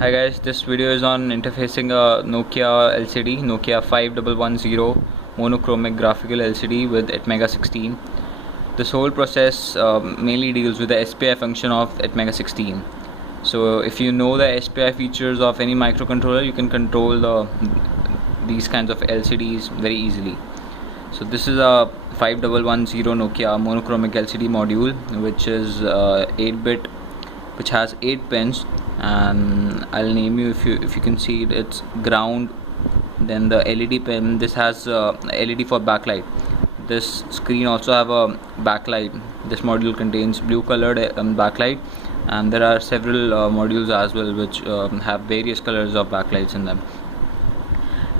Hi guys, this video is on interfacing a Nokia LCD, Nokia 5110 monochromic graphical LCD with AtMega16. This whole process mainly deals with the SPI function of AtMega16. So if you know the SPI features of any microcontroller, you can control these kinds of LCDs very easily. So this is a 5110 Nokia monochromic LCD module, which is 8-bit, which has 8 pins, and I'll name you if you can see it. It's ground, then the LED pin. This has LED for backlight. This screen also have a backlight. This module contains blue colored backlight, and there are several modules as well which have various colors of backlights in them.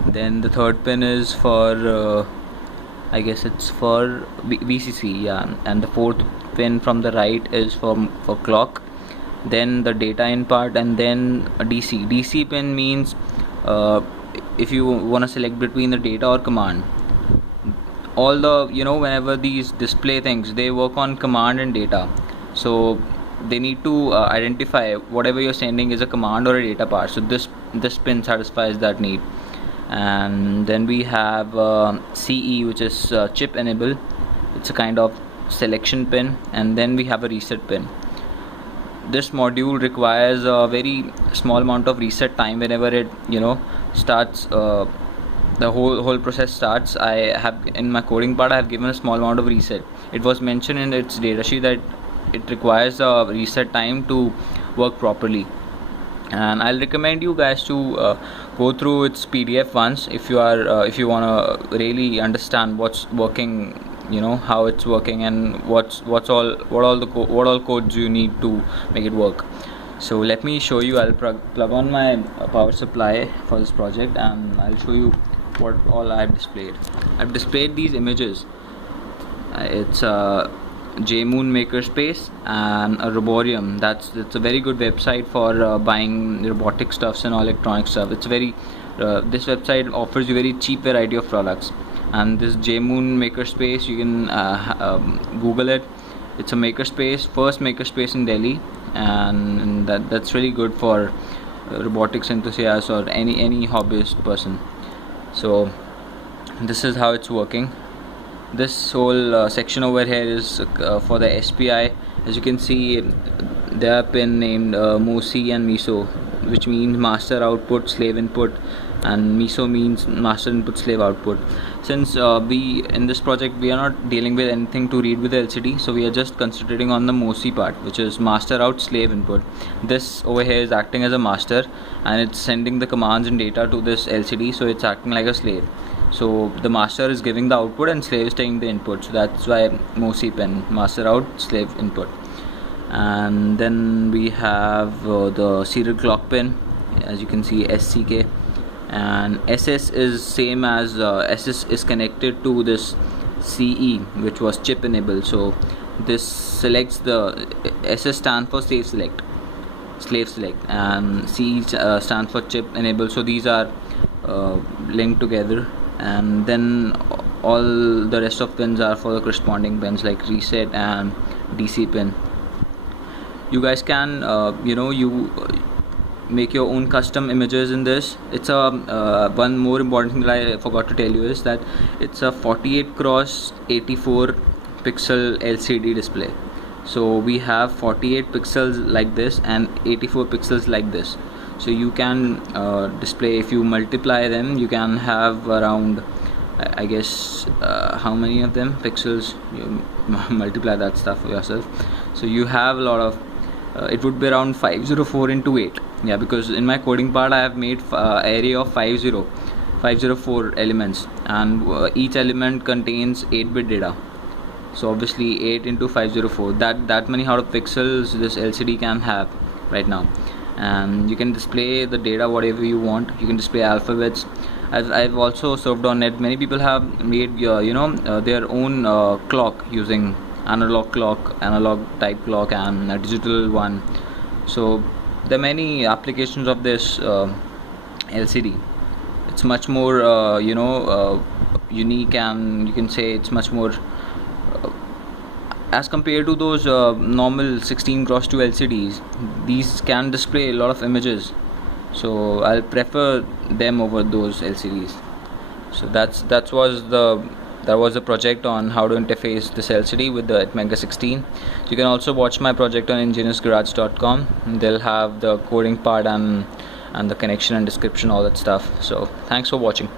Then the third pin is for I guess it's for VCC, yeah, and the fourth pin from the right is for clock. Then the data in part, and then a DC pin means if you want to select between the data or command. All the whenever these display things, they work on command and data, so they need to identify whatever you're sending is a command or a data part. So this pin satisfies that need. And then we have CE, which is chip enable. It's a kind of selection pin. And then we have a reset pin. This module requires a very small amount of reset time whenever it starts, the whole process starts. I have, in my coding part, I have given a small amount of reset. It was mentioned in its datasheet that it requires a reset time to work properly, and I'll recommend you guys to go through its PDF once if you are if you want to really understand what's working, how it's working, and what all codes you need to make it work. So let me show you. I'll plug on my power supply for this project, and I'll show you what all I've displayed. I've displayed these images. It's a JMoon Makerspace and a Roborium. It's a very good website for buying robotic stuffs and electronic stuff. It's very this website offers you very cheap variety of products. And this JMoon Makerspace, you can Google it. It's a makerspace, first makerspace in Delhi, and that's really good for robotics enthusiasts or any hobbyist person. So this is how it's working. This whole section over here is for the SPI. As you can see, there are pin named MOSI and MISO, which means master output slave input, and MISO means master input slave output. Since we in this project we are not dealing with anything to read with the LCD, so we are just concentrating on the MOSI part, which is master out slave input. This over here is acting as a master, and it's sending the commands and data to this LCD, so it's acting like a slave. So the master is giving the output and slave is taking the input. So that's why MOSI pin, master out slave input. And then we have the serial clock pin, as you can see, SCK. And SS is same as SS is connected to this CE, which was chip enable. So this selects the SS stands for slave select, and CE stands for chip enable. So these are linked together, and then all the rest of pins are for the corresponding pins like reset and DC pin. You guys can you make your own custom images in this. It's a one more important thing that I forgot to tell you is that it's a 48 cross 84 pixel LCD display. So we have 48 pixels like this and 84 pixels like this. So you can display, if you multiply them, you can have around, I guess, how many of them pixels, you multiply that stuff for yourself. So you have a lot of it would be around 504 into 8, yeah, because in my coding part I have made array of 504 elements, and each element contains 8-bit data. So obviously 8 into 504, that many out of pixels this LCD can have right now. And you can display the data whatever you want. You can display alphabets. I've also served on it. Many people have made their own clock using analog clock, analog type clock, and a digital one. So there are many applications of this LCD. It's much more unique, and you can say it's much more as compared to those normal 16x2 LCDs. These can display a lot of images, so I'll prefer them over those LCDs. So that was the project on how to interface this LCD with the AtMega16. You can also watch my project on engineersgarage.com. They'll have the coding part and the connection and description, all that stuff. So thanks for watching.